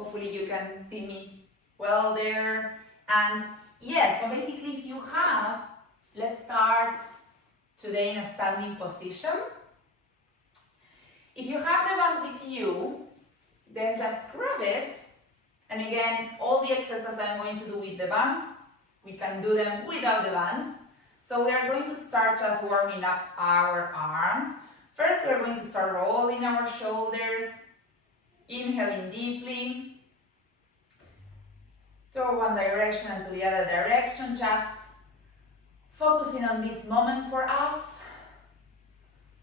Hopefully you can see me well there. And yes, so basically if you have, let's start today in a standing position. If you have the band with you, then just grab it. And again, all the exercises that I'm going to do with the band, we can do them without the band. So we are going to start just warming up our arms. First, we're going to start rolling our shoulders, inhaling deeply toward one direction and to the other direction, just focusing on this moment for us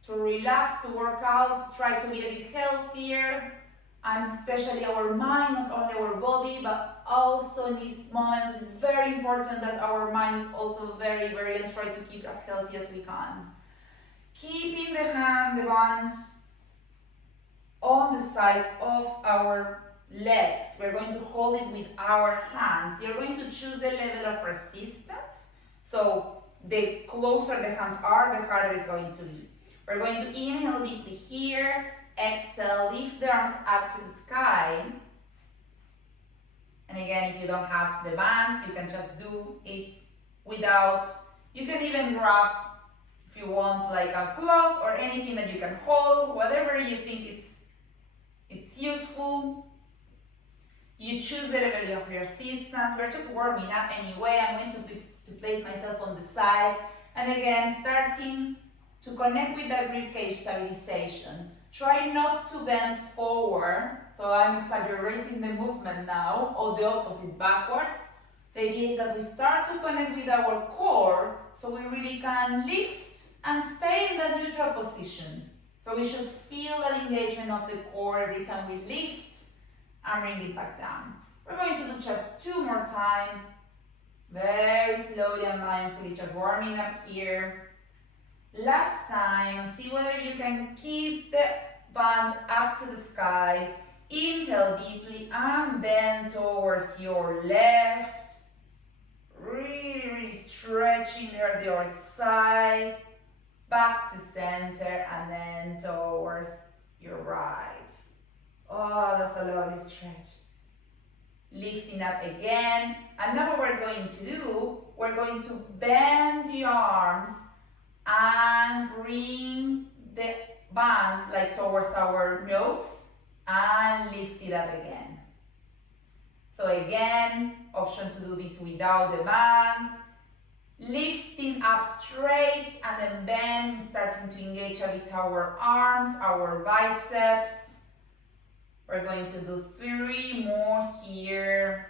to relax, to work out, to try to be a bit healthier, and especially our mind, not only our body, but also in these moments, it's very important that our mind is also very, and try to keep as healthy as we can. Keeping the band on the sides of our legs. We're going to hold it with our hands. You're going to choose the level of resistance. So the closer the hands are, the harder it's going to be. We're going to inhale deeply here. Exhale, lift the arms up to the sky. And again, if you don't have the band, you can just do it without. You can even grab, if you want, like a cloth or anything that you can hold, whatever you think it's useful. You choose the level of resistance. We're just warming up anyway. I'm going to place myself on the side. And again, starting to connect with that ribcage stabilization. Try not to bend forward. So I'm exaggerating the movement now, or the opposite, backwards. The idea is that we start to connect with our core, so we really can lift and stay in that neutral position. So we should feel that engagement of the core every time we lift and bring it back down. We're going to do just 2 more times, very slowly and mindfully, just warming up here. Last time, see whether you can keep the band up to the sky. Inhale deeply and bend towards your left. Really stretching there the other side. Back to center and then towards your right. Oh, that's a lovely stretch. Lifting up again. And now what we're going to do, we're going to bend the arms and bring the band like towards our nose and lift it up again. So again, option to do this without the band. Lifting up straight and then bend, starting to engage a bit our arms, our biceps. We're going to do 3 more here.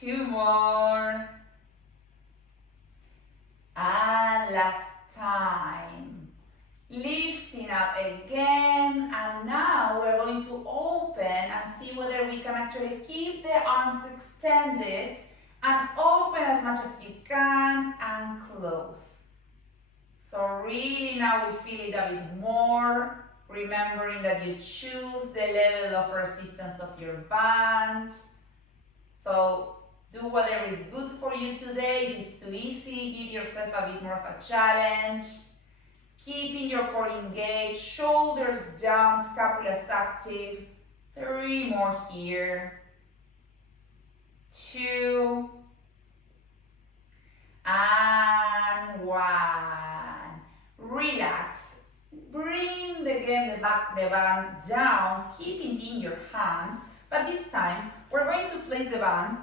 2 more. And last time. Lifting up again, and now we're going to open and see whether we can actually keep the arms extended and open as much as you can and close. So really now we feel it a bit more, remembering that you choose the level of resistance of your band. So do whatever is good for you today. If it's too easy, give yourself a bit more of a challenge. Keeping your core engaged, shoulders down, scapulas active. 3 more here. 2. And 1. Relax. Bring again the band down, keeping it in your hands. But this time, we're going to place the band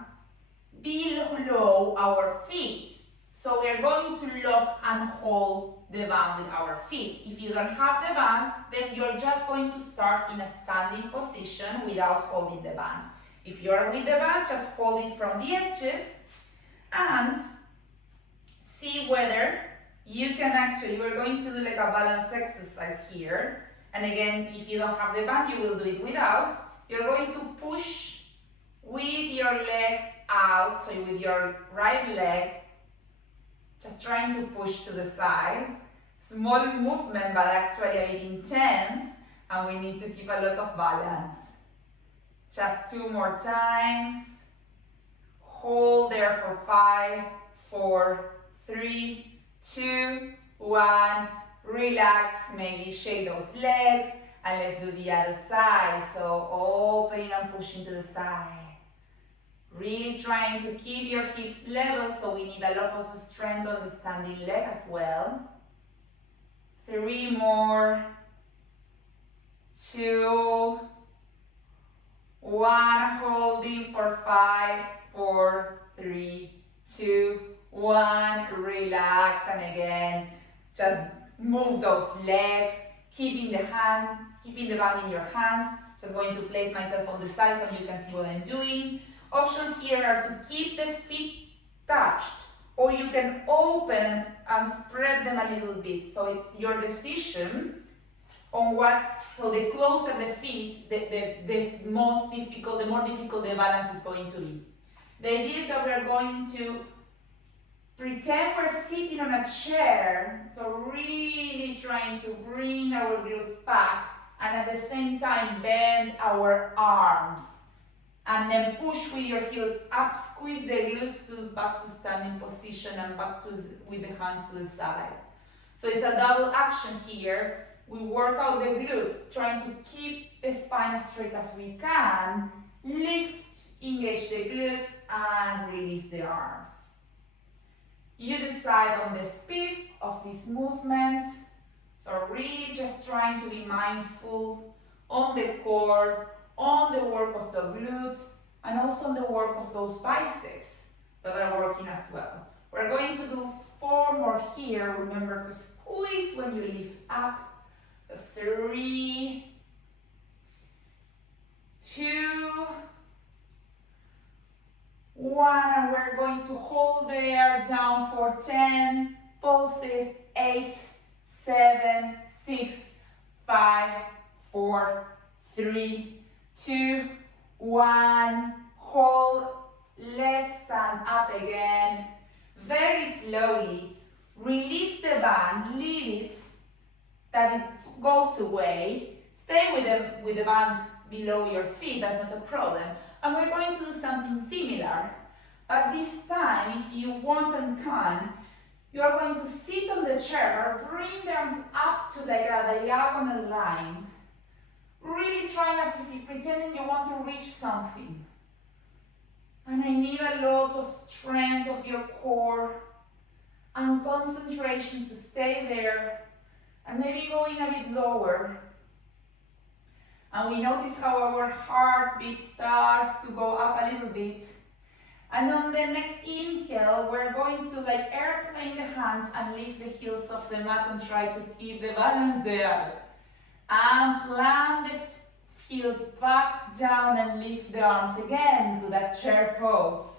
below our feet. So we're going to lock and hold the band with our feet. If you don't have the band, then you're just going to start in a standing position without holding the band. If you're with the band, just hold it from the edges and see whether you can actually, we're going to do like a balance exercise here. And again, if you don't have the band, you will do it without. You're going to push with your leg out, so with your right leg, just trying to push to the sides. Small movement, but actually a bit intense, and we need to keep a lot of balance. Just 2 more times. Hold there for 5, 4, 3, 2, 1. Relax, maybe shake those legs, And let's do the other side. So opening and pushing to the side. Really trying to keep your hips level, so we need a lot of strength on the standing leg as well. 3 more. 2, 1, holding for 5, 4, 3, 2, 1, relax, and again, just move those legs, keeping the band in your hands. Just going to place myself on the side so you can see what I'm doing. Options here are to keep the feet touched, or you can open and spread them a little bit. So it's your decision on what. So the closer the feet, the more difficult the balance is going to be. The idea is that we're going to pretend we're sitting on a chair, so really trying to bring our glutes back, and at the same time bend our arms. And then push with your heels up, squeeze the glutes back to standing position and back with the hands to the side. So it's a double action here. We work out the glutes, trying to keep the spine as straight as we can, lift, engage the glutes, and release the arms. You decide on the speed of this movement, so really just trying to be mindful on the core, on the work of the glutes, and also on the work of those biceps that are working as well. We're going to do 4 more here. Remember to squeeze when you lift up. 3, 2, 1, and we're going to hold there down for 10 pulses. 8, 7, 6, 5, 4, 3, 2, 1. Hold. Let's stand up again. Very slowly. Release the band. Leave it that it goes away. Stay with the band below your feet. That's not a problem. And we're going to do something similar. But this time, if you want and can, you are going to sit on the chair, bring the arms up to like a diagonal line. Really trying as if you're pretending you want to reach something. And I need a lot of strength of your core and concentration to stay there, and maybe going a bit lower. And we notice how our heartbeat starts to go up a little bit. And on the next inhale, we're going to like airplane the hands and lift the heels off the mat and try to keep the balance there. And plant the heels back down and lift the arms again to that chair pose.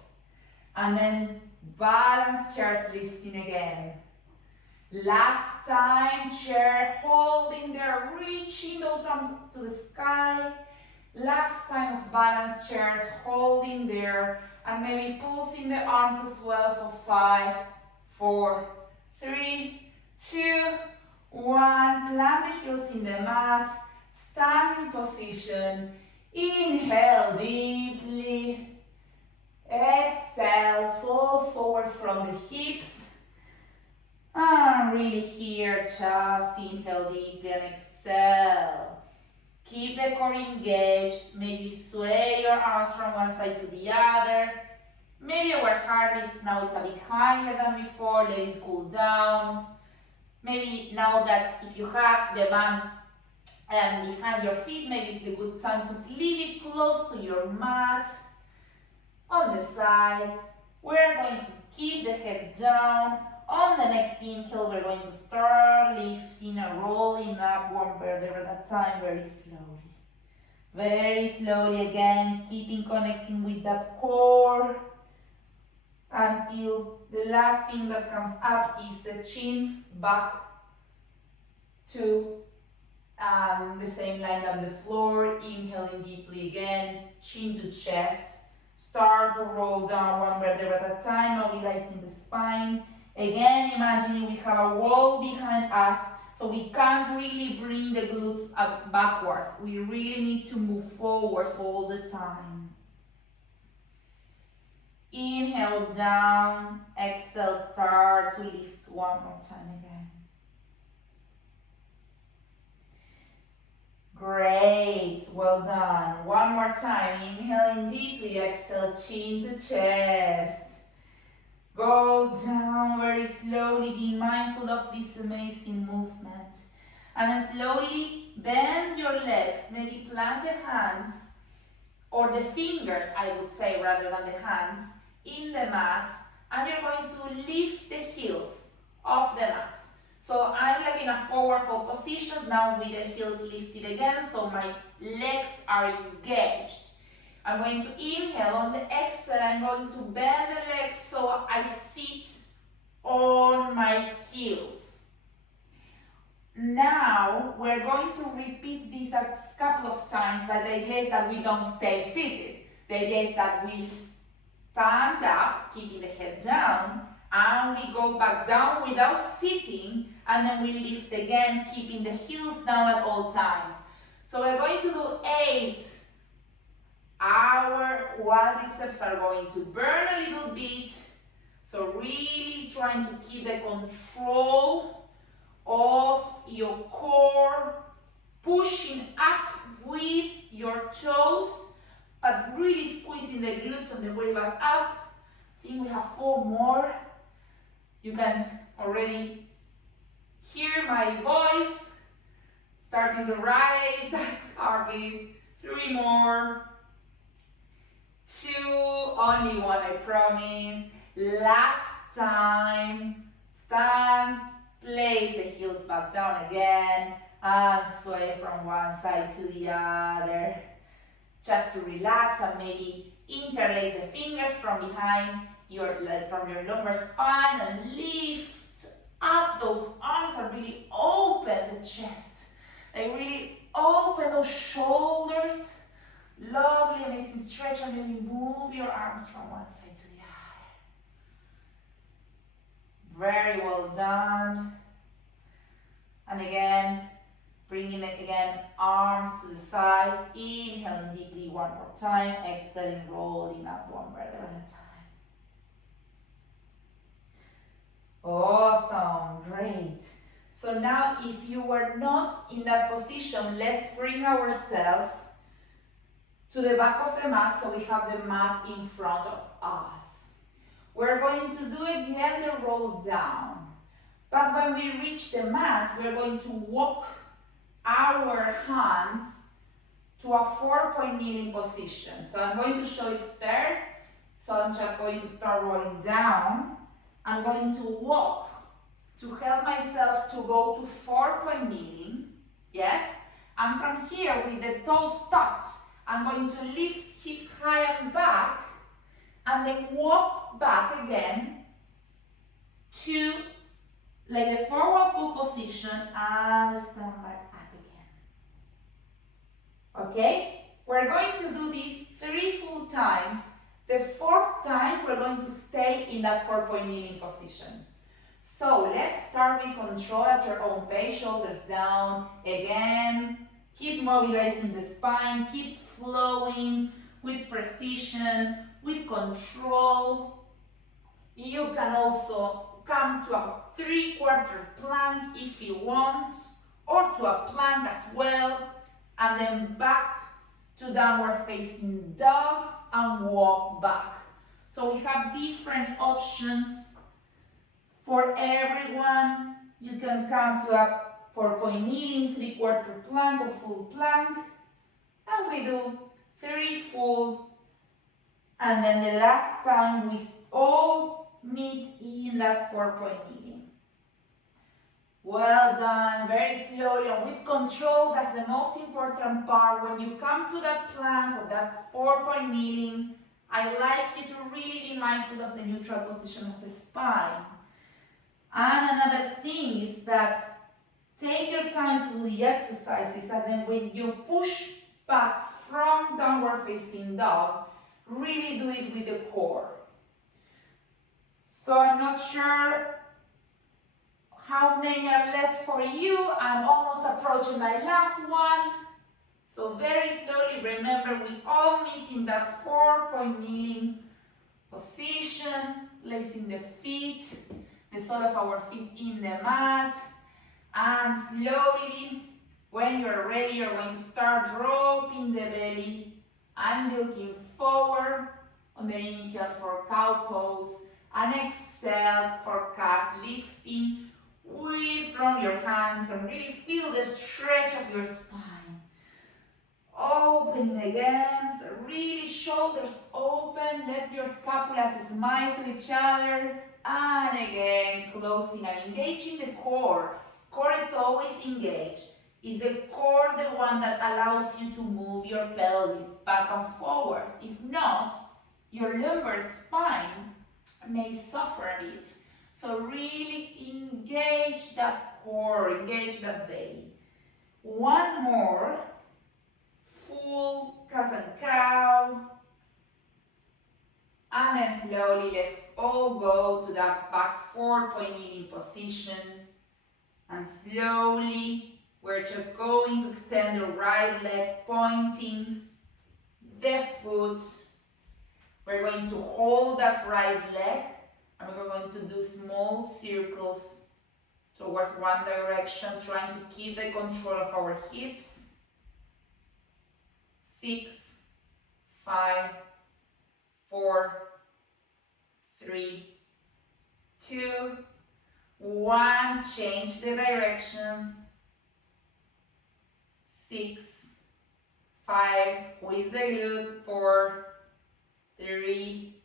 And then balance chairs lifting again. Last time, chair holding there, reaching those arms to the sky. Last time of balance chairs holding there, and maybe pulsing the arms as well for 5, 4, 3, 2, 1. Plant the heels in the mat. Standing position. Inhale deeply. Exhale, fall forward from the hips. And really here, just inhale deeply and exhale. Keep the core engaged. Maybe sway your arms from one side to the other. Maybe our heartbeat now is a bit higher than before. Let it cool down. Maybe now that if you have the band behind your feet, maybe it's a good time to leave it close to your mat. On the side, we're going to keep the head down. On the next inhale, we're going to start lifting and rolling up 1 vertebra at a time, very slowly. Very slowly again, keeping connecting with that core until the last thing that comes up is the chin back to the same line on the floor. Inhaling deeply again, chin to chest. Start to roll down 1 vertebra at a time, mobilizing the spine. Again, imagining we have a wall behind us, so we can't really bring the glutes up backwards. We really need to move forwards all the time. Inhale down, exhale, start to lift 1 more time again. Great, well done. One more time, inhaling deeply, exhale, chin to chest. Go down very slowly, be mindful of this amazing movement. And then slowly bend your legs, maybe plant the hands, or the fingers, I would say, rather than the hands, in the mat, and you're going to lift the heels off the mat. So I'm like in a forward fold position, now with the heels lifted again, so my legs are engaged. I'm going to inhale. On the exhale, I'm going to bend the legs so I sit on my heels. Now, we're going to repeat this a couple of times, but the idea is that we don't stay seated. The idea is that we stand up, keeping the head down, and we go back down without sitting, and then we lift again, keeping the heels down at all times. So we're going to do 8. Our quadriceps are going to burn a little bit, so really trying to keep the control of your core, pushing up with your toes, but really squeezing the glutes on the way back up. I think we have 4 more. You can already hear my voice starting to rise that heartbeat. 3 more. 2, only 1, I promise. Last time. Stand, place the heels back down again, and sway from one side to the other. Just to relax and maybe interlace the fingers from behind your lumbar spine and lift up those arms and really open the chest. Like really open those shoulders. Lovely, amazing stretch, and maybe move your arms from one side to the other. Very well done. And again, bringing it again, arms to the sides, inhaling deeply 1 more time, exhaling, rolling up 1 vertebra at a time. Awesome, great. So now if you were not in that position, let's bring ourselves to the back of the mat, so we have the mat in front of us. We're going to do again the roll down. But when we reach the mat, we're going to walk our hands to a 4-point kneeling position. So I'm going to show it first. So I'm just going to start rolling down. I'm going to walk to help myself to go to 4-point kneeling. Yes? And from here, with the toes tucked, I'm going to lift hips high and back, and then walk back again to like the forward fold position and stand back up again. Okay? We're going to do this 3 full times. The 4th time, we're going to stay in that 4-point kneeling position. So let's start with control at your own pace, shoulders down. Again, keep mobilizing the spine, keep flowing with precision, with control. You can also come to a 3/4 plank if you want, or to a plank as well, and then back to downward facing dog and walk back. So we have different options for everyone. You can come to a 4-point kneeling, 3/4 plank or full plank, and we do 3 full, and then the last time we all meet in that 4-point kneeling. Well done, very slowly and with control. That's the most important part. When you come to that plank or that 4-point kneeling, I like you to really be mindful of the neutral position of the spine. And another thing is that take your time to do the exercises, and then when you push back from downward facing dog, really do it with the core. So I'm not sure how many are left for you. I'm almost approaching my last one. So very slowly, remember we all meet in that 4-point kneeling position, placing the feet, the sole of our feet in the mat, and slowly When you're ready, you're going to start dropping the belly and looking forward on the inhale for cow pose, and exhale for cat, lifting weight from your hands and really feel the stretch of your spine. Opening again, so really shoulders open, let your scapulas smile to each other, and again closing and engaging the core. Core is always engaged. Is the core the one that allows you to move your pelvis back and forwards? If not, your lumbar spine may suffer a bit. So really engage that core, engage that belly. One more. Full cat and cow. And then slowly let's all go to that back 4-point kneeling position. And slowly we're just going to extend the right leg, pointing the foot. We're going to hold that right leg and we're going to do small circles towards one direction, trying to keep the control of our hips. 6, 5, 4, 3, 2, 1. Change the directions. 6, 5, squeeze the glute. 4, 3,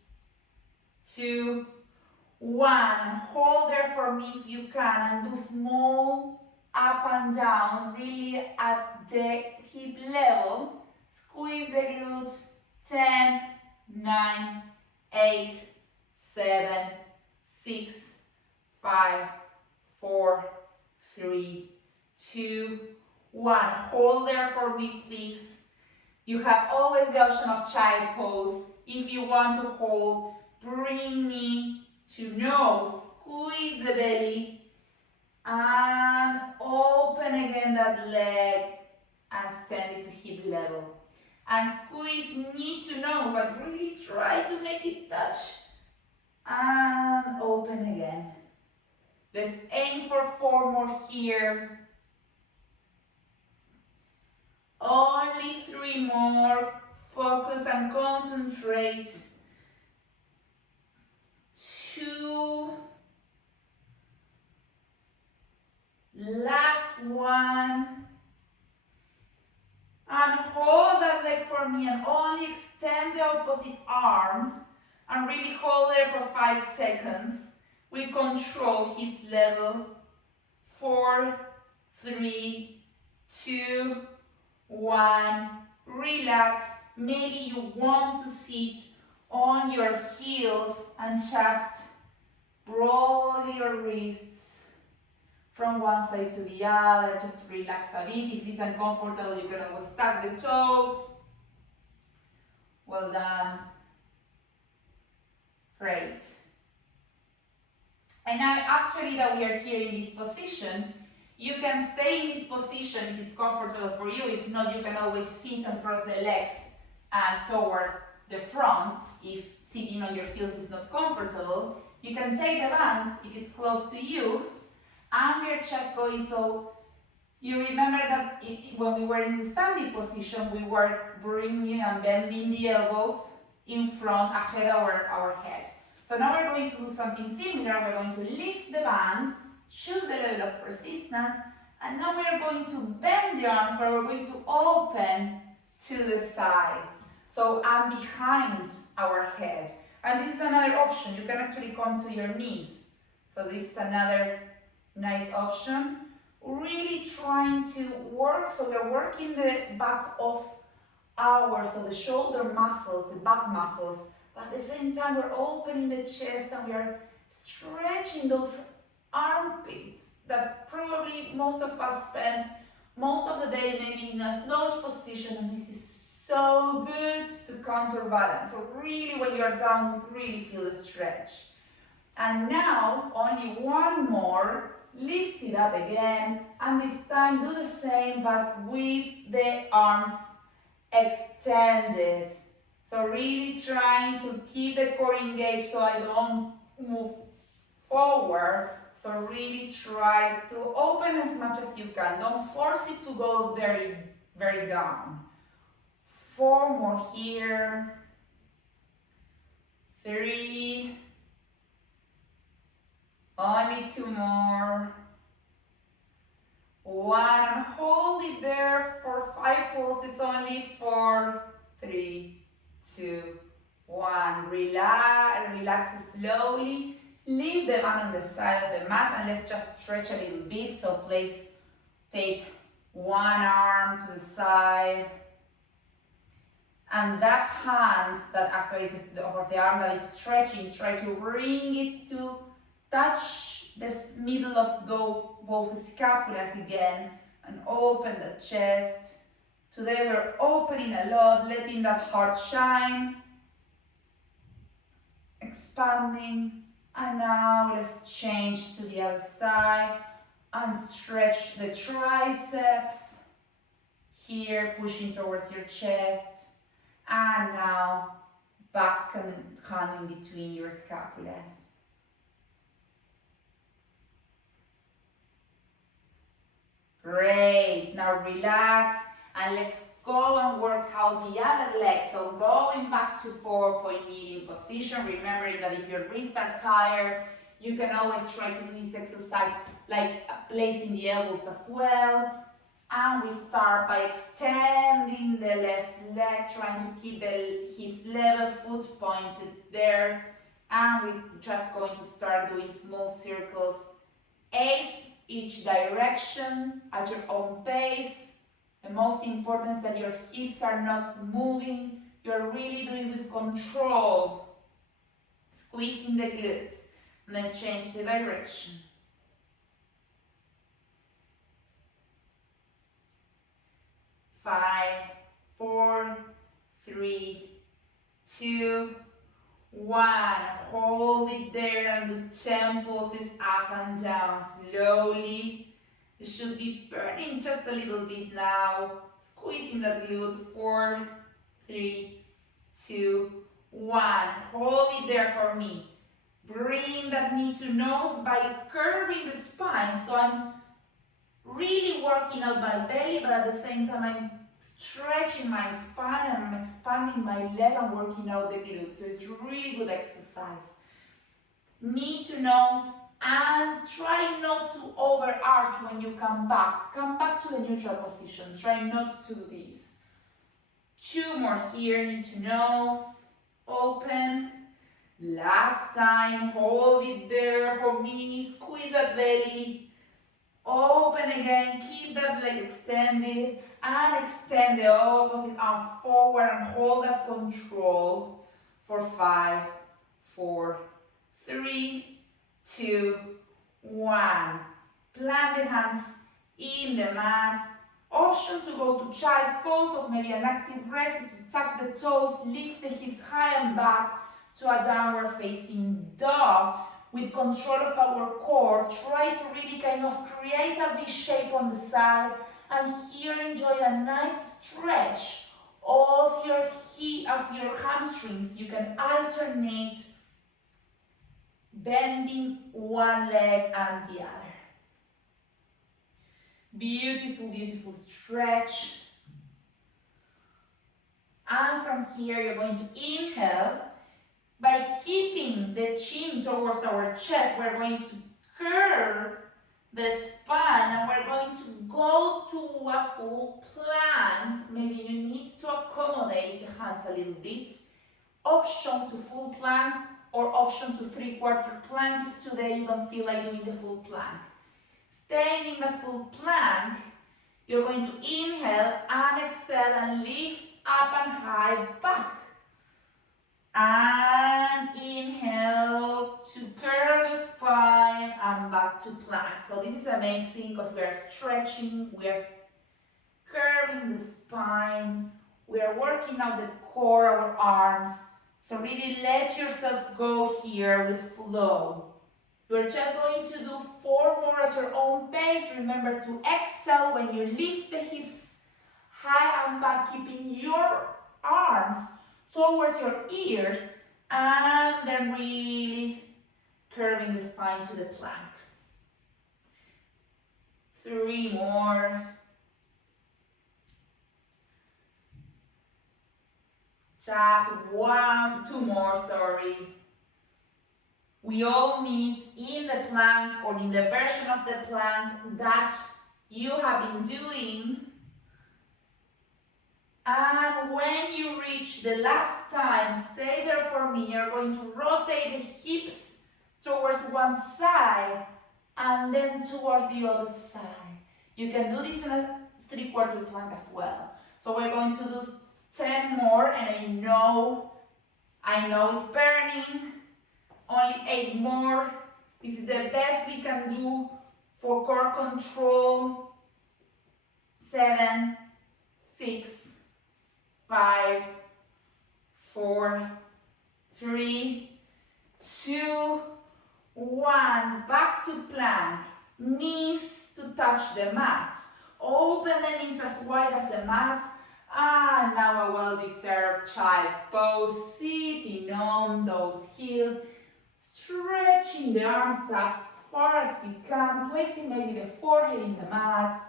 2, 1. Hold there for me if you can, and do small up and down, really at the hip level. Squeeze the glute. 10, 9, 8, 7, 6, 5, 4, 3, 2, 1. Hold there for me, please. You have always the option of child pose. If you want to hold, bring me to nose. Squeeze the belly and open again that leg and stand it to hip level. And squeeze knee to nose, but really try to make it touch. And open again. Let's aim for 4 more here. Only 3 more. Focus and concentrate. 2. Last one. And hold that leg for me and only extend the opposite arm and really hold there for 5 seconds. We control hips level. 4, 3, 2, 1. Relax. Maybe you want to sit on your heels and just roll your wrists from one side to the other. Just relax a bit. If it's uncomfortable, you can always tuck the toes. Well done. Great. And now, actually, that we are here in this position, you can stay in this position if it's comfortable for you. If not, you can always sit and cross the legs and towards the front. If sitting on your heels is not comfortable, you can take the bands if it's close to you. And we're just going, so you remember that when we were in the standing position, we were bringing and bending the elbows in front, ahead of our head. So now we're going to do something similar. We're going to lift the band, choose the level of resistance, and now we're going to bend the arms, but we're going to open to the sides. So I'm behind our head. And this is another option. You can actually come to your knees. So this is another nice option. Really trying to work, so we're working the back of so the shoulder muscles, the back muscles, but at the same time we're opening the chest and we're stretching those armpits that probably most of us spend most of the day maybe in a slouch position, and this is so good to counterbalance. So really when you're down, really feel the stretch. And now only 1 more. Lift it up again, and this time do the same but with the arms extended. So really trying to keep the core engaged so I don't move forward. So really try to open as much as you can. Don't force it to go very, very down. 4 more here. 3. Only 2 more. 1, and hold it there for 5 pulses only. 4, 3, 2, 1. Relax slowly. Leave the band on the side of the mat and let's just stretch a little bit. So please take one arm to the side. And that hand that actually is over the arm that is stretching, try to bring it to touch this middle of both scapulas again and open the chest. Today we're opening a lot, letting that heart shine, expanding. And now let's change to the other side and stretch the triceps. Here, pushing towards your chest. And now back and hand in between your scapulas. Great. Now relax and let's go and work out the other leg. So going back to 4-point kneeling position, remembering that if your wrists are tired, you can always try to do this exercise like placing the elbows as well. And we start by extending the left leg, trying to keep the hips level, foot pointed there. And we're just going to start doing small circles, 8 each direction at your own pace. The most important is that your hips are not moving. You're really doing with control, squeezing the glutes, and then change the direction. 5, 4, 3, 2, 1. Hold it there and do 10 pulses up and down slowly. You should be burning just a little bit now. Squeezing that glute. 4, 3, 2, 1. Hold it there for me. Bring that knee to nose by curving the spine. So I'm really working out my belly, but at the same time I'm stretching my spine and I'm expanding my leg and working out the glutes. So it's a really good exercise. Knee to nose, and try not to overarch when you come back. Come back to the neutral position. Try not to do this. 2 more here, knee to nose, open. Last time, hold it there for me, squeeze that belly. Open again, keep that leg extended and extend the opposite arm forward and hold that control for 5, 4, 3, 2, 1. Plant the hands in the mat. Option to go to child's pose or maybe an active rest is to tuck the toes, lift the hips high and back to a downward facing dog. With control of our core, try to really kind of create a V shape on the side, and here enjoy a nice stretch of your hamstrings. You can alternate bending one leg and the other. Beautiful, beautiful stretch. And from here, you're going to inhale. By keeping the chin towards our chest, we're going to curve the spine and we're going to go to a full plank. Maybe you need to accommodate the hands a little bit. Option to full plank or option to 3/4 plank if today you don't feel like doing the full plank. Staying in the full plank, you're going to inhale and exhale and lift up and high back. And inhale to curve the spine and back to plank. So this is amazing because we are stretching, we are curving the spine, we are working out the core, our arms. So really let yourself go here with flow. You're just going to do 4 more at your own pace. Remember to exhale when you lift the hips high and back, keeping your arms towards your ears, and then really curving the spine to the plank. 3 more. Just 2 more, sorry. We all meet in the plank or in the version of the plank that you have been doing. And when you reach the last time, stay there for me. You're going to rotate the hips towards one side and then towards the other side. You can do this in a 3/4 plank as well. So we're going to do 10 more, and I know it's burning. Only 8 more. This is the best we can do for core control. 7, 6, 5, 4, 3, 2, 1. Back to plank. Knees to touch the mat. Open the knees as wide as the mat. And now a well-deserved child's pose. Sitting on those heels. Stretching the arms as far as you can. Placing maybe the forehead in the mat.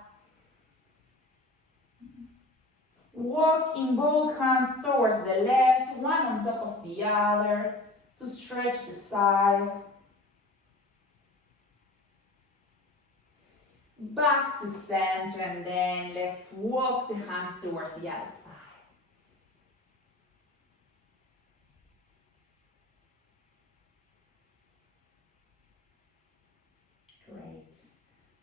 Walking both hands towards the left, one on top of the other, to stretch the side. Back to center, and then let's walk the hands towards the other side. Great.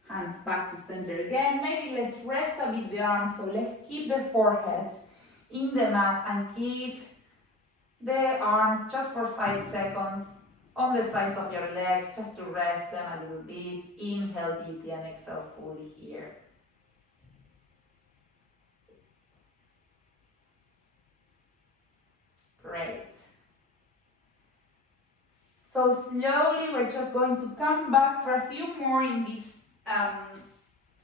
Hands back to center again. Maybe let's rest a bit the arms, so let's keep the forehead in the mat and keep the arms just for 5 seconds on the sides of your legs, just to rest them a little bit. Inhale deeply and exhale fully here. Great. So slowly we're just going to come back for a few more in this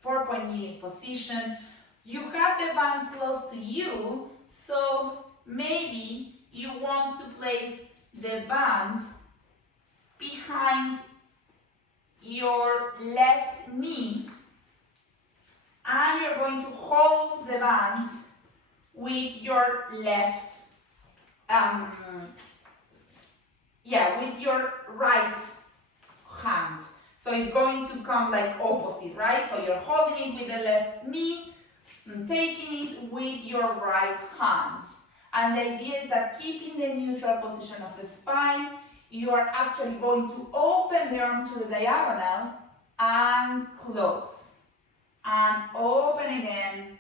4-point kneeling position. You have the band close to you, so maybe you want to place the band behind your left knee, and you're going to hold the band with your left, with your right hand. So it's going to come like opposite, right? So you're holding it with the left knee and taking it with your right hand. And the idea is that keeping the neutral position of the spine, you are actually going to open the arm to the diagonal and close. And open again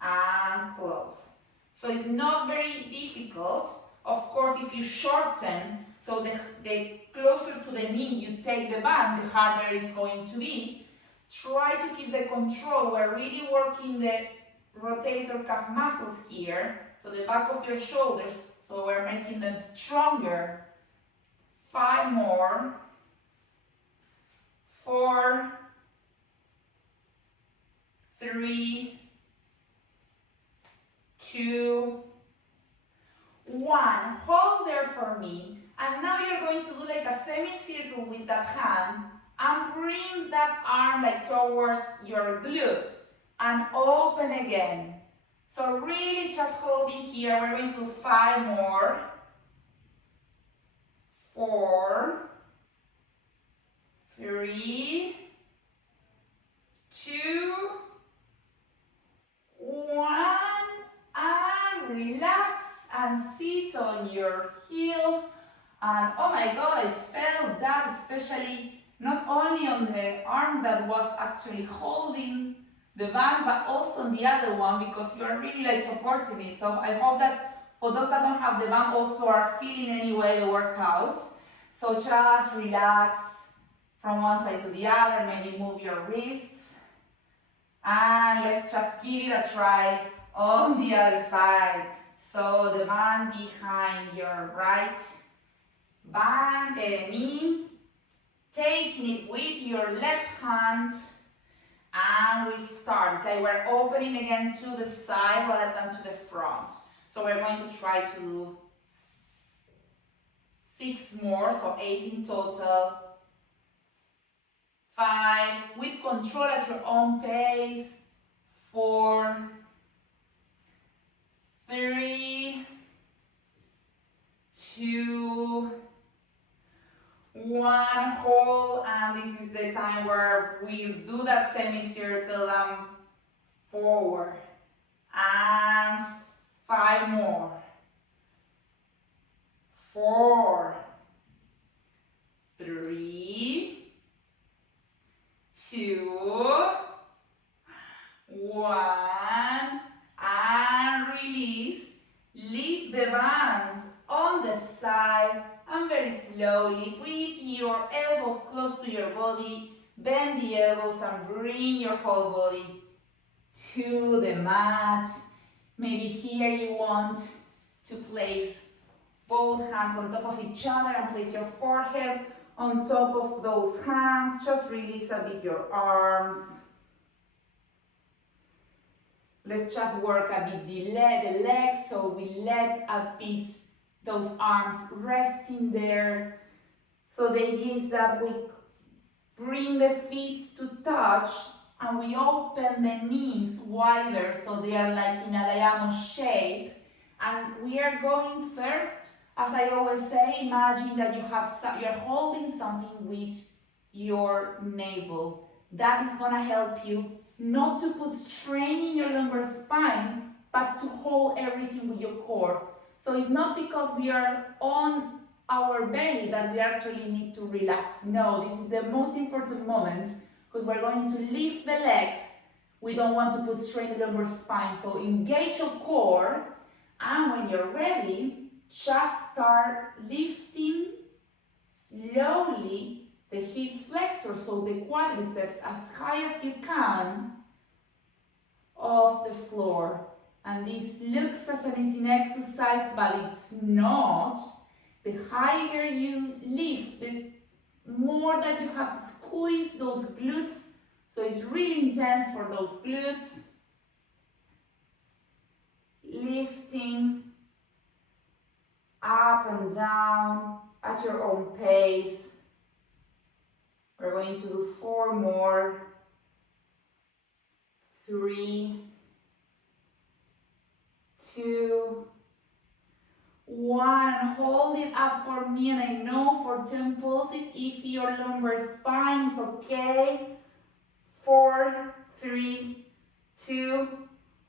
and close. So it's not very difficult. Of course, if you shorten, so the closer to the knee you take the band, the harder it's going to be. Try to keep the control. We're really working the rotator cuff muscles here, so the back of your shoulders, so we're making them stronger. 5 more. 4, 3, 2, 1. Hold there for me. And now you're going to do like a semicircle with that hand and bring that arm like towards your glute and open again. So really just hold it here. We're going to do 5 more. 4, 3, 2, 1, and relax and sit on your heels. And oh my God, I felt that, especially not only on the arm that was actually holding the band, but also on the other one, because you are really like supporting it. So I hope that for those that don't have the band also are feeling anyway the workout. So just relax from one side to the other, maybe move your wrists. And let's just give it a try on the other side. So the band behind your right band knee, taking it with your left hand, and we start. It's like we're opening again to the side rather than to the front. So we're going to try to do 6 more, so 8 in total. 5, with control at your own pace. 4, 3, 2, 1. Hold, and this is the time where we do that semicircle and forward. And 5 more. 4, 3, 2, 1, and release. Lift the band on the side and very slowly bring your elbows close to your body, bend the elbows and bring your whole body to the mat. Maybe here you want to place both hands on top of each other and place your forehead on top of those hands. Just release a bit your arms. Let's just work a bit the legs, so we let a bit those arms resting there. So the idea is that we bring the feet to touch and we open the knees wider so they are like in a diamond shape. And we are going first, as I always say, imagine that you're holding something with your navel. That is gonna help you not to put strain in your lumbar spine, but to hold everything with your core. So it's not because we are on our belly that we actually need to relax. No, this is the most important moment because we're going to lift the legs. We don't want to put strain in the lumbar spine. So engage your core, and when you're ready, just start lifting slowly the hip flexor, so the quadriceps, as high as you can off the floor. And this looks as an easy exercise, but it's not. The higher you lift, the more that you have to squeeze those glutes. So it's really intense for those glutes. Lifting up and down at your own pace. We're going to do 4 more. 3, 2, 1. Hold it up for me, and I know for temples it's if your lumbar spine is okay. 4, 3, 2,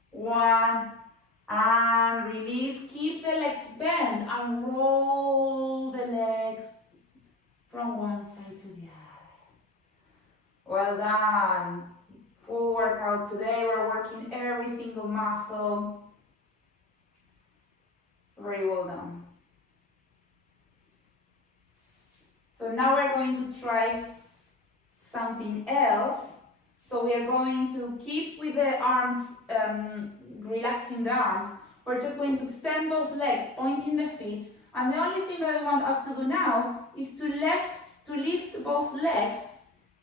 1, and release. Keep the legs bent and roll the legs from one side to the other. Well done. Full workout today. We're working every single muscle. Very well done. So now we're going to try something else. So we are going to keep with the arms, relaxing the arms. We're just going to extend both legs, pointing the feet. And the only thing that I want us to do now is to lift both legs,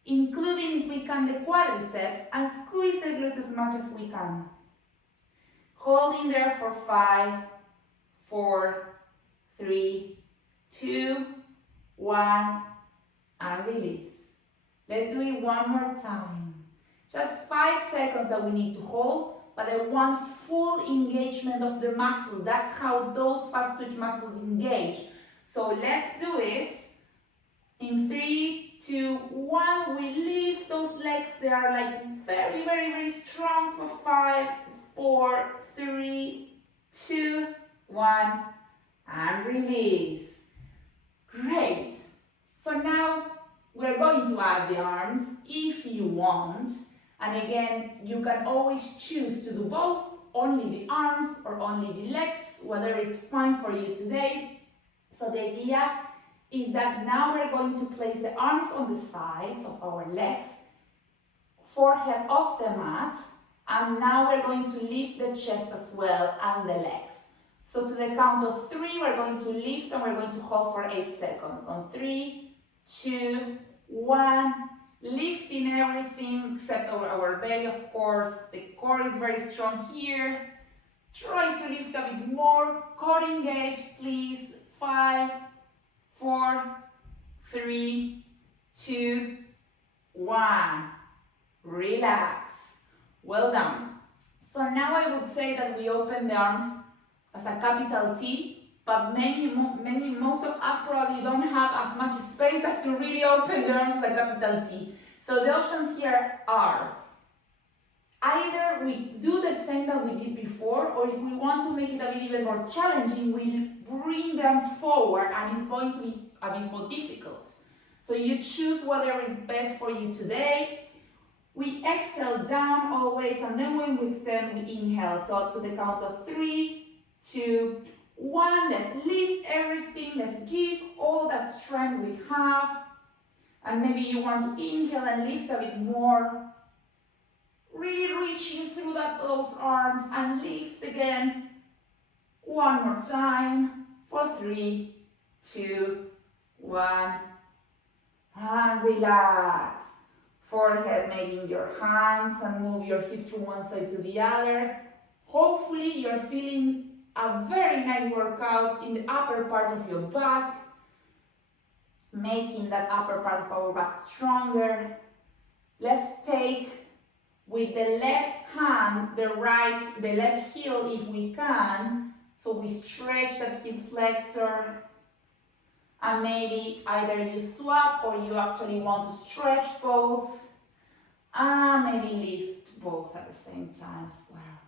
including, if we can, the quadriceps, and squeeze the glutes as much as we can. Holding there for 5, 4, 3, 2, 1, and release. Let's do it one more time. Just 5 seconds that we need to hold, but I want full engagement of the muscle. That's how those fast twitch muscles engage. So let's do it. In 3, 2, 1, we lift those legs. They are like very, very, very strong for 5, 4, 3, 2, 1, and release. Great. So now we're going to add the arms if you want. And again, you can always choose to do both, only the arms or only the legs, whatever is fine for you today. So the idea is that now we're going to place the arms on the sides of our legs, forehead off the mat, and now we're going to lift the chest as well and the legs. So to the count of 3, we're going to lift and we're going to hold for 8 seconds. On 3, 2, 1, lifting everything except our belly, of course. The core is very strong here. Try to lift a bit more. Core engaged, please. 5, 4, 3, 2, 1. Relax. Well done. So now I would say that we open the arms as a capital T, but most of us probably don't have as much space as to really open the arms as a capital T. So the options here are either we do the same that we did before, or if we want to make it a bit even more challenging, we bring the arms forward and it's going to be a bit more difficult. So you choose whatever is best for you today. We exhale down always, and then when we extend, we inhale. So to the count of 3, 2, 1, let's lift everything, let's give all that strength we have. And maybe you want to inhale and lift a bit more. Really reaching through those arms and lift again. One more time for 3, 2, 1. And relax. Forehead maybe in your hands and move your hips from one side to the other. Hopefully you're feeling a very nice workout in the upper part of your back, making that upper part of our back stronger. Let's take with the left hand, the left heel if we can. So we stretch that hip flexor. And maybe either you swap or you actually want to stretch both. And maybe lift both at the same time as well.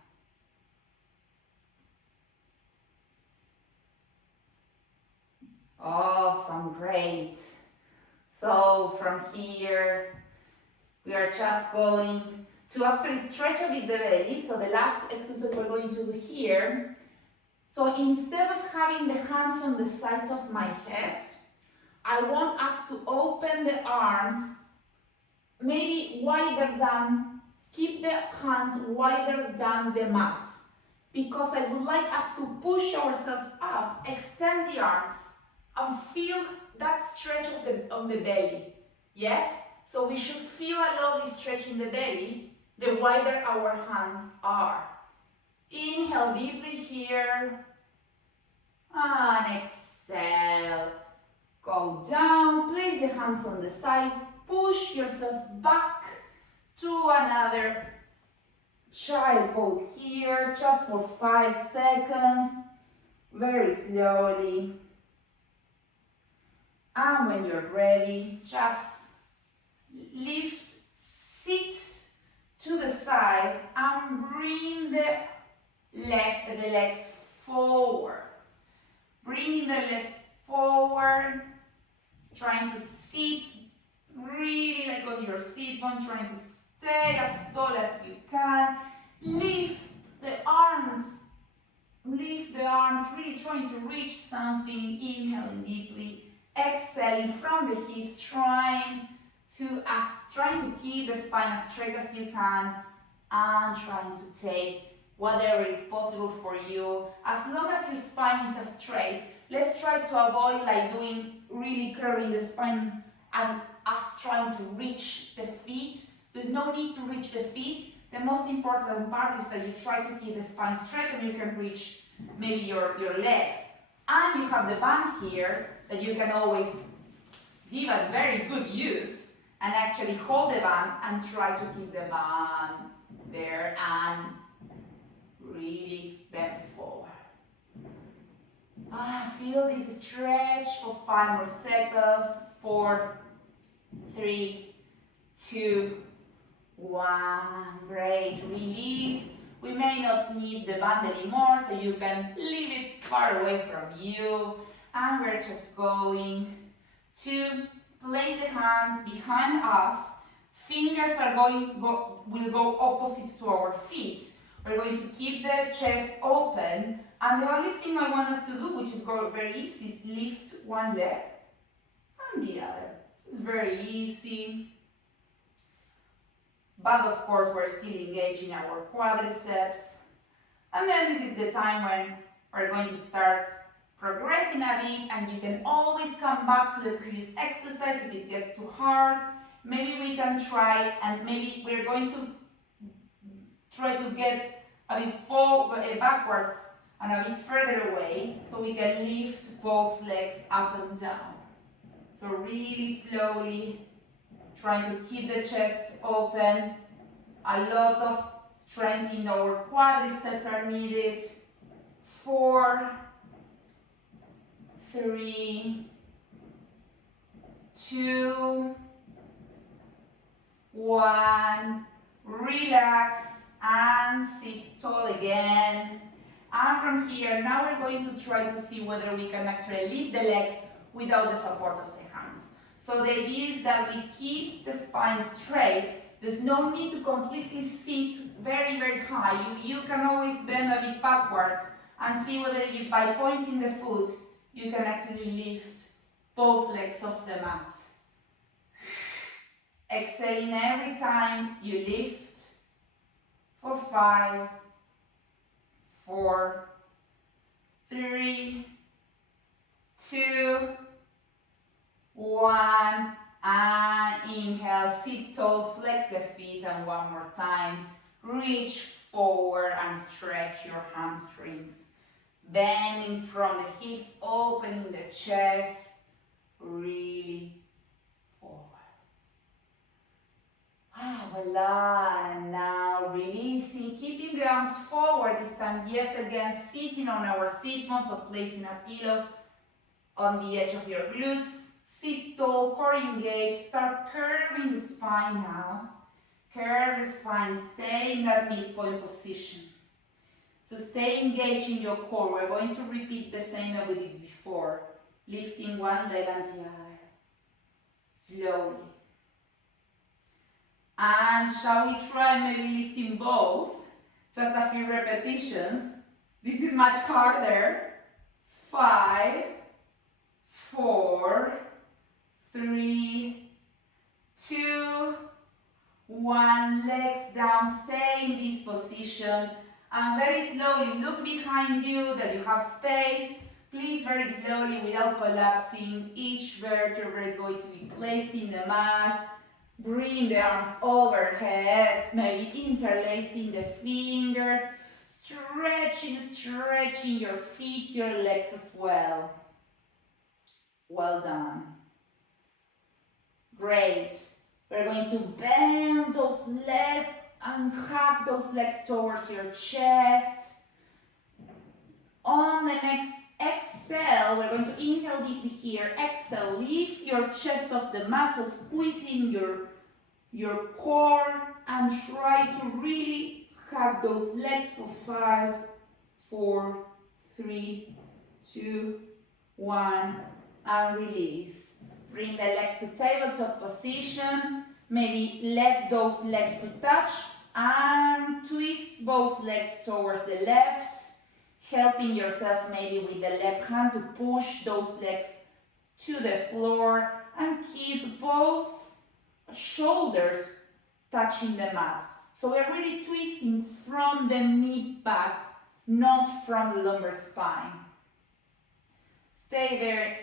Awesome, great. So from here, we are just going to actually stretch a bit the belly. So the last exercise we're going to do here. So instead of having the hands on the sides of my head, I want us to open the arms, maybe wider than, keep the hands wider than the mat. Because I would like us to push ourselves up, extend the arms, and feel that stretch of the belly. Yes? So we should feel a lovely stretch in the belly, the wider our hands are. Inhale deeply here, and exhale. Go down, place the hands on the sides, push yourself back to another child pose here, just for 5 seconds, very slowly. And when you're ready, just lift, sit to the side and bring the legs forward. Bringing the leg forward, trying to sit really like on your sit bone, trying to stay as tall as you can. Lift the arms, really trying to reach something. Inhaling deeply, exhaling from the hips, trying to keep the spine as straight as you can, and trying to take whatever is possible for you. As long as your spine is straight, let's try to avoid like doing really curving the spine and us trying to reach the feet. There's no need to reach the feet. The most important part is that you try to keep the spine straight and you can reach maybe your legs. And you have the band here that you can always give a very good use and actually hold the band and try to keep the band there and really bend forward. Feel this stretch for 5 more seconds. 4, 3, 2, 1. Great. Release. We may not need the band anymore, so you can leave it far away from you. And we're just going to place the hands behind us. Fingers will go opposite to our feet. We're going to keep the chest open, and the only thing I want us to do, which is very easy, is lift one leg and the other. It's very easy. But of course, we're still engaging our quadriceps. And then this is the time when we're going to start progressing a bit, and you can always come back to the previous exercise if it gets too hard. Maybe we can try, and maybe we're going to try to get a bit backwards and a bit further away, so we can lift both legs up and down. So really slowly trying to keep the chest open. A lot of strength in our quadriceps are needed. 4, 3, 2, 1. Relax and sit tall again. And from here, now we're going to try to see whether we can actually lift the legs without the support of the hands. So the idea is that we keep the spine straight. There's no need to completely sit very, very high. You can always bend a bit backwards and see whether you, by pointing the foot, you can actually lift both legs off the mat. Exhaling every time you lift for 5, 4, 3, 2, 1, and inhale, sit tall, flex the feet, and one more time, reach forward and stretch your hamstrings. Bending from the hips, opening the chest, really forward. Voila, and now releasing, keeping the arms forward this time, yes, again, sitting on our sit bones, so placing a pillow on the edge of your glutes. Sit tall, core engaged, start curving the spine now. Curve the spine, stay in that midpoint position. So stay engaged in your core. We're going to repeat the same that we did before. Lifting one leg and the other. Slowly. And shall we try maybe lifting both? Just a few repetitions. This is much harder. 5, 4, 3, 2, 1. Legs down. Stay in this position. And very slowly look behind you that you have space. Please, very slowly, without collapsing, each vertebra is going to be placed in the mat. Bring the arms overhead, maybe interlacing the fingers, stretching your feet, your legs as well. Well done. Great. We're going to bend those legs and hug those legs towards your chest. On the next exhale, we're going to inhale deeply here. Exhale, lift your chest off the mat, so squeezing your core and try to really hug those legs for 5, 4, 3, 2, 1, and release. Bring the legs to tabletop position. Maybe let those legs to touch and twist both legs towards the left, helping yourself maybe with the left hand to push those legs to the floor and keep both shoulders touching the mat. So we're really twisting from the mid back, not from the lumbar spine. Stay there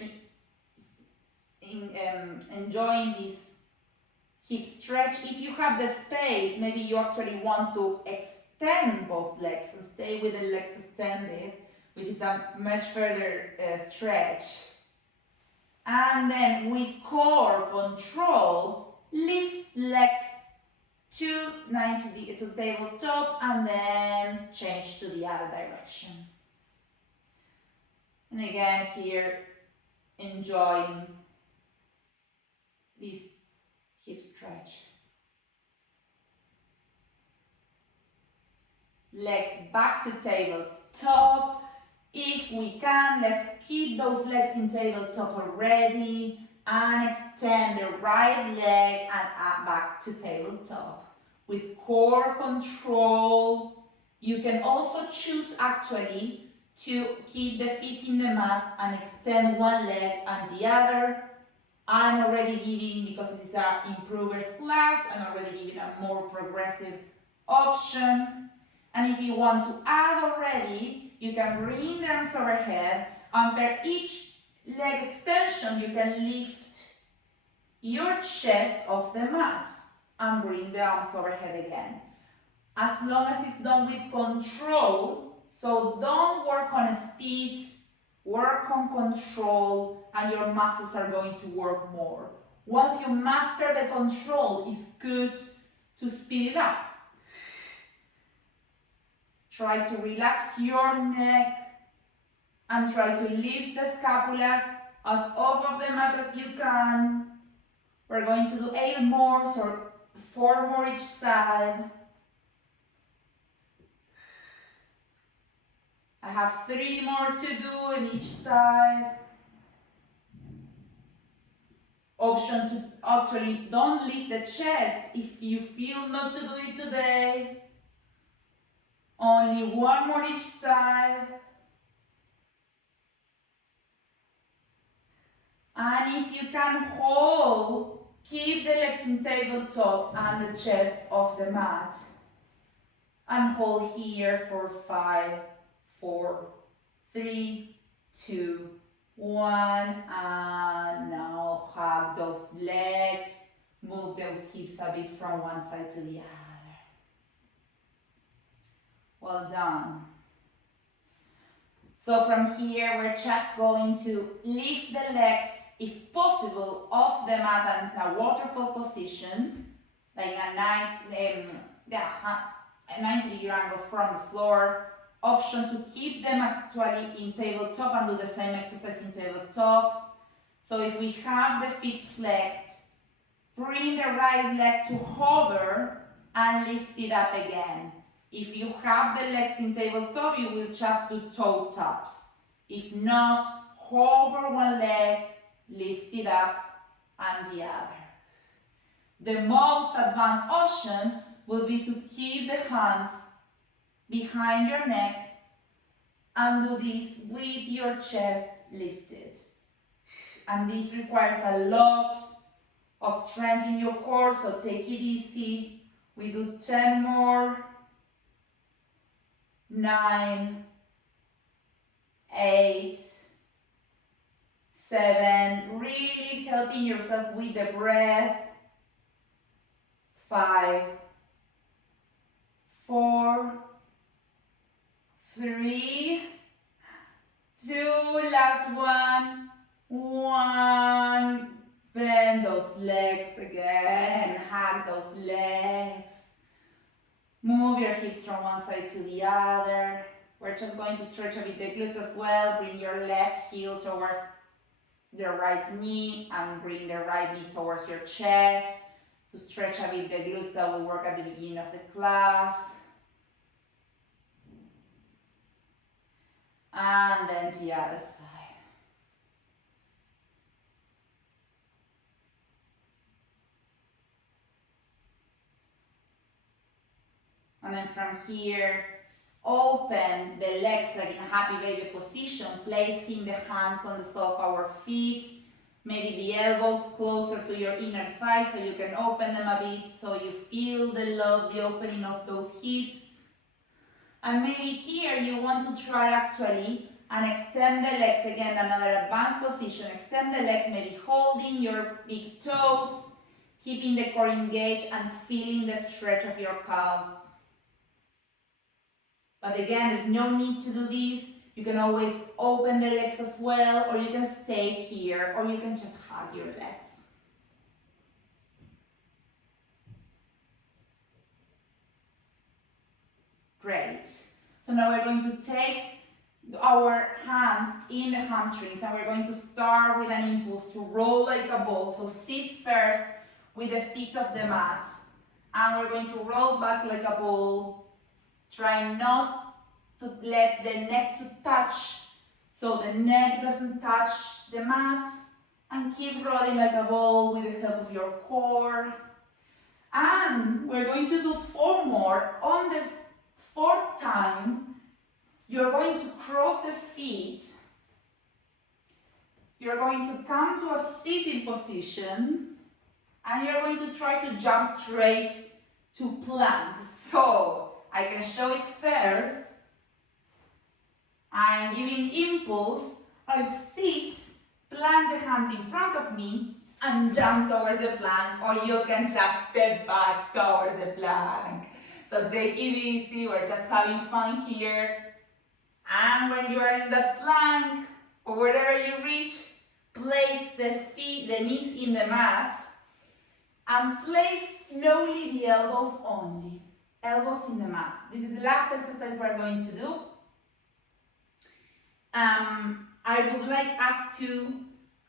enjoying this hip stretch. If you have the space, maybe you actually want to extend both legs and stay with the legs extended, which is a much further stretch. And then with core control, lift legs to 90 to tabletop and then change to the other direction. And again here, enjoying this hip stretch. Legs back to tabletop. If we can, let's keep those legs in tabletop already and extend the right leg and back to tabletop. With core control, you can also choose actually to keep the feet in the mat and extend one leg and the other. I'm already giving, because this is an improver's class, I'm already giving a more progressive option. And if you want to add already, you can bring the arms overhead, and per each leg extension, you can lift your chest off the mat and bring the arms overhead again. As long as it's done with control, so don't work on speed, work on control, and your muscles are going to work more. Once you master the control, it's good to speed it up. Try to relax your neck and try to lift the scapulas as off of the mat as you can. We're going to do 8 more, so 4 more each side. I have 3 more to do in each side. Option to actually don't lift the chest if you feel not to do it today. Only 1 more each side. And if you can hold, keep the legs in tabletop and the chest off the mat. And hold here for 5, 4, 3, 2, 1. And now hug those legs. Move those hips a bit from one side to the other. Well done. So from here, we're just going to lift the legs, if possible, off the mat and in a waterfall position, like a 90-degree angle from the floor. Option to keep them actually in tabletop and do the same exercise in tabletop. So if we have the feet flexed, bring the right leg to hover and lift it up again. If you have the legs in tabletop, you will just do toe taps. If not, hover one leg, lift it up, and the other. The most advanced option will be to keep the hands behind your neck and do this with your chest lifted. And this requires a lot of strength in your core, so take it easy. We do 10 more. 9, 8, 7, really helping yourself with the breath. 5, 4, 3, 2, last one, 1. Bend those legs again, hug those legs. Move your hips from one side to the other. We're just going to stretch a bit the glutes as well. Bring your left heel towards the right knee and bring the right knee towards your chest to stretch a bit the glutes that we worked at the beginning of the class. And then to the other side. And then from here, open the legs like in a happy baby position, placing the hands on the sole of our feet, maybe the elbows closer to your inner thighs so you can open them a bit so you feel the love, the opening of those hips. And maybe here you want to try actually and extend the legs again, another advanced position. Extend the legs, maybe holding your big toes, keeping the core engaged and feeling the stretch of your calves. But again, there's no need to do this. You can always open the legs as well, or you can stay here, or you can just hug your legs. Great. So now we're going to take our hands in the hamstrings and we're going to start with an impulse to roll like a ball. So sit first with the feet off the mat and we're going to roll back like a ball. Try not to let the neck to touch, so the neck doesn't touch the mat, and keep rolling like a ball with the help of your core. And we're going to do 4 more. On the 4th time, you're going to cross the feet. You're going to come to a sitting position, and you're going to try to jump straight to plank. So I can show it first. I'm giving impulse. I'll sit, plant the hands in front of me, and jump towards the plank, or you can just step back towards the plank. So take it easy, we're just having fun here. And when you are in the plank, or wherever you reach, place the feet, the knees in the mat, and place slowly the elbows only. Elbows in the mat. This is the last exercise we're going to do. I would like us to,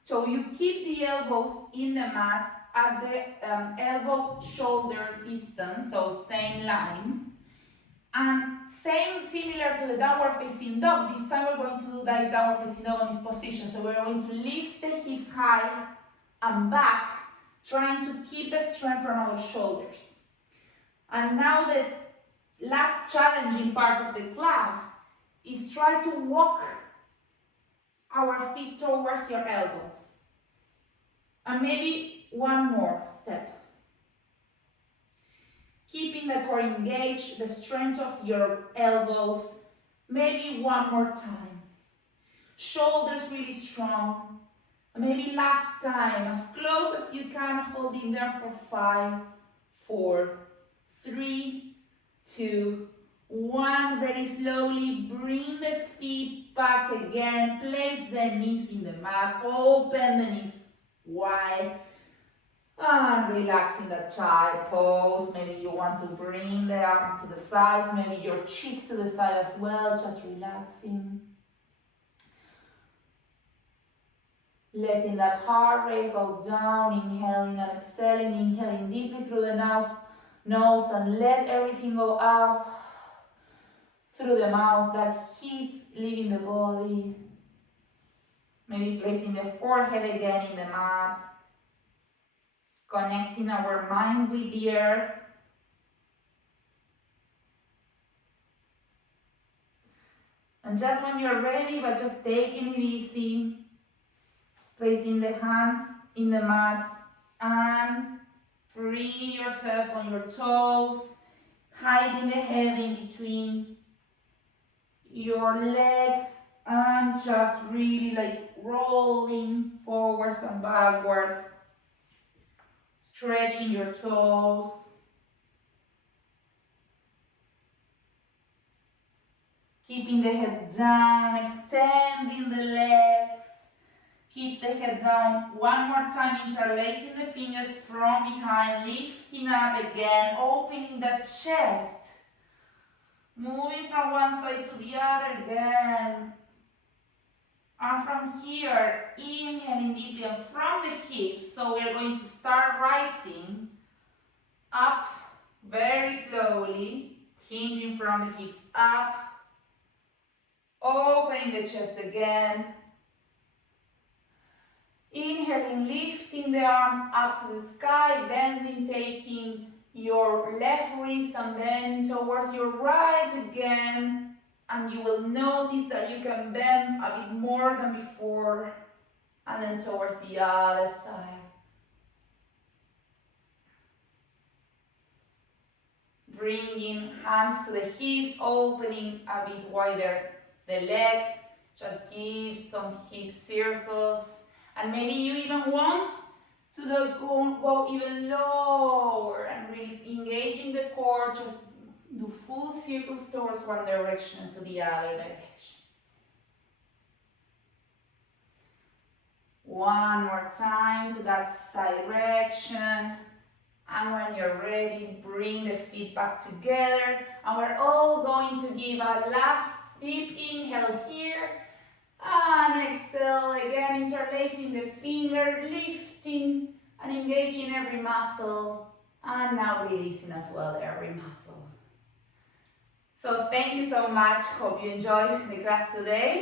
so you keep the elbows in the mat at the elbow-shoulder distance, so same line. And similar to the downward facing dog, this time we're going to do that downward facing dog in this position. So we're going to lift the hips high and back, trying to keep the strength from our shoulders. And now the last challenging part of the class is try to walk our feet towards your elbows. And maybe one more step. Keeping the core engaged, the strength of your elbows, maybe one more time. Shoulders really strong. Maybe last time, as close as you can, holding there for 5, 4, 3, 2, 1. Very slowly, bring the feet back again. Place the knees in the mat. Open the knees wide. And relaxing the child pose. Maybe you want to bring the arms to the sides. Maybe your cheek to the side as well. Just relaxing. Letting that heart rate go down. Inhaling and exhaling. Inhaling deeply through the nose and let everything go out through the mouth. That heat leaving the body. Maybe placing the forehead again in the mat. Connecting our mind with the earth. And just when you're ready, but just taking it easy, placing the hands in the mat and freeing yourself on your toes, hiding the head in between your legs, and just really like rolling forwards and backwards. Stretching your toes. Keeping the head down, extending the legs. Keep the head down. One more time, interlacing the fingers from behind, lifting up again, opening the chest. Moving from one side to the other again. And from here, inhaling deeply and from the hips. So we're going to start rising up very slowly, hinging from the hips up, opening the chest again. Inhaling, lifting the arms up to the sky, bending, taking your left wrist and bending towards your right again. And you will notice that you can bend a bit more than before. And then towards the other side. Bringing hands to the hips, opening a bit wider the legs. Just give some hip circles. And maybe you even want to go even lower and really engaging the core. Just do full circles towards one direction to the other direction. One more time to that side direction. And when you're ready, bring the feet back together. And we're all going to give a last deep inhale here. And exhale again, interlacing the finger, lifting and engaging every muscle. And now releasing as well every muscle. So thank you so much. Hope you enjoyed the class today.